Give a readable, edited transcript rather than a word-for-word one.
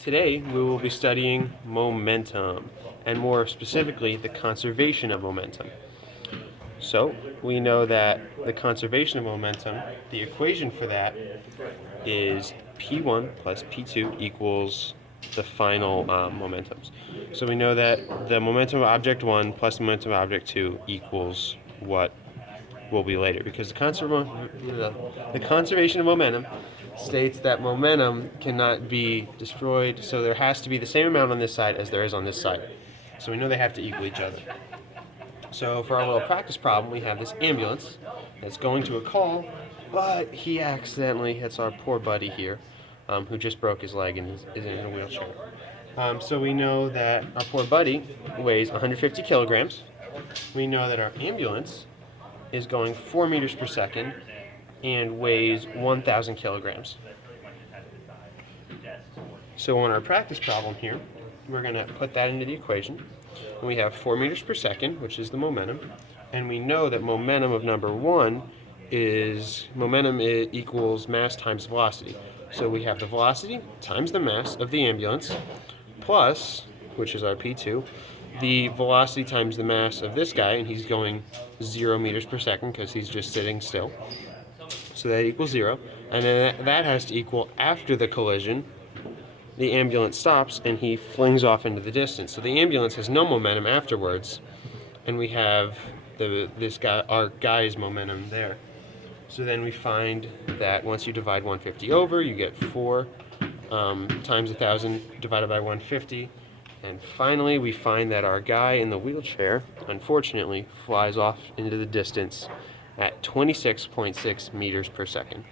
Today we will be studying momentum, and more specifically the conservation of momentum. So we know that the conservation of momentum, the equation for that is P1 plus P2 equals the final momentums. So we know that the momentum of object 1 plus the momentum of object 2 equals what will be later, because the conservation of momentum states that momentum cannot be destroyed, so there has to be the same amount on this side as there is on this side. So we know they have to equal each other. So for our little practice problem, we have this ambulance that's going to a call, but he accidentally hits our poor buddy here, who just broke his leg and is in a wheelchair. So we know that our poor buddy weighs 150 kilograms. We know that our ambulance is going 4 meters per second and weighs 1,000 kilograms. So on our practice problem here, we're going to put that into the equation. We have 4 meters per second, which is the momentum, and we know that momentum of number 1 is equals mass times velocity. So we have the velocity times the mass of the ambulance plus, which is our P2, the velocity times the mass of this guy, and he's going 0 meters per second because he's just sitting still. So that equals 0. And then that has to equal, after the collision, the ambulance stops and he flings off into the distance. So the ambulance has no momentum afterwards, and we have our guy's momentum there. So then we find that once you divide 150 over, you get 4 times 1,000 divided by 150. And finally, we find that our guy in the wheelchair, unfortunately, flies off into the distance at 26.6 meters per second.